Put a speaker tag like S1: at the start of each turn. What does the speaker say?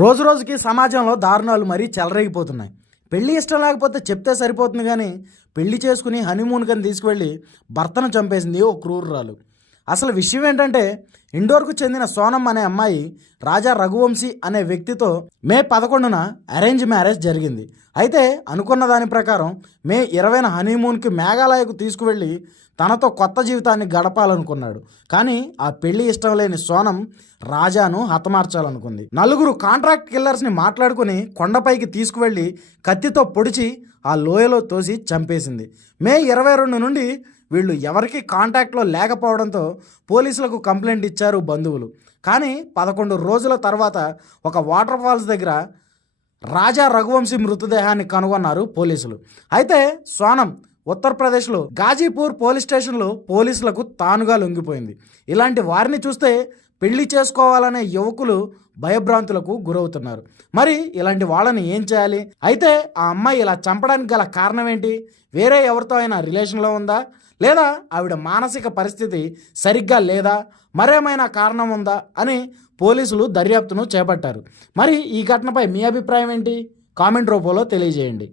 S1: రోజు రోజుకి సమాజంలో దారుణాలు మరీ చెలరేగిపోతున్నాయి. పెళ్ళి ఇష్టం లేకపోతే చెప్తే సరిపోతుంది కానీ పెళ్ళి చేసుకుని హనీమూన్ కని తీసుకువెళ్ళి భర్తను చంపేసింది ఓ క్రూరురాలు. అసలు విషయం ఏంటంటే ఇండోర్కు చెందిన సోనం అనే అమ్మాయి రాజా రఘువంశీ అనే వ్యక్తితో మే పదకొండున అరేంజ్ మ్యారేజ్ జరిగింది. అయితే అనుకున్న దాని ప్రకారం మే ఇరవైన హనీమూన్కి మేఘాలయకు తీసుకువెళ్ళి తనతో కొత్త జీవితాన్ని గడపాలనుకున్నాడు. కానీ ఆ పెళ్ళి ఇష్టం లేని సోనం రాజాను హతమార్చాలనుకుంది. నలుగురు కాంట్రాక్ట్ కిల్లర్స్ని మాట్లాడుకుని కొండపైకి తీసుకువెళ్ళి కత్తితో పొడిచి ఆ లోయలో తోసి చంపేసింది. మే ఇరవై రెండు నుండి వీళ్ళు ఎవరికీ కాంటాక్ట్లో లేకపోవడంతో పోలీసులకు కంప్లైంట్ ఇచ్చారు బంధువులు. కానీ పదకొండు రోజుల తర్వాత ఒక వాటర్ ఫాల్స్ దగ్గర రాజా రఘువంశీ మృతదేహాన్ని కనుగొన్నారు పోలీసులు. అయితే సోనం ఉత్తరప్రదేశ్లో గాజీపూర్ పోలీస్ స్టేషన్లో పోలీసులకు తానుగా లొంగిపోయింది. ఇలాంటి వారిని చూస్తే పెళ్ళి చేసుకోవాలనే యువకులు భయభ్రాంతులకు గురవుతున్నారు. మరి ఇలాంటి వాళ్ళని ఏం చేయాలి? అయితే ఆ అమ్మాయి ఇలా చంపడానికి గల కారణం ఏంటి వేరే ఎవరితో అయినా రిలేషన్లో ఉందా? లేదా ఆవిడ మానసిక పరిస్థితి సరిగ్గా లేదా? మరేమైనా కారణం ఉందా? అని పోలీసులు దర్యాప్తును చేపట్టారు. మరి ఈ ఘటనపై మీ అభిప్రాయం ఏంటి? కామెంట్ రూపంలో తెలియజేయండి.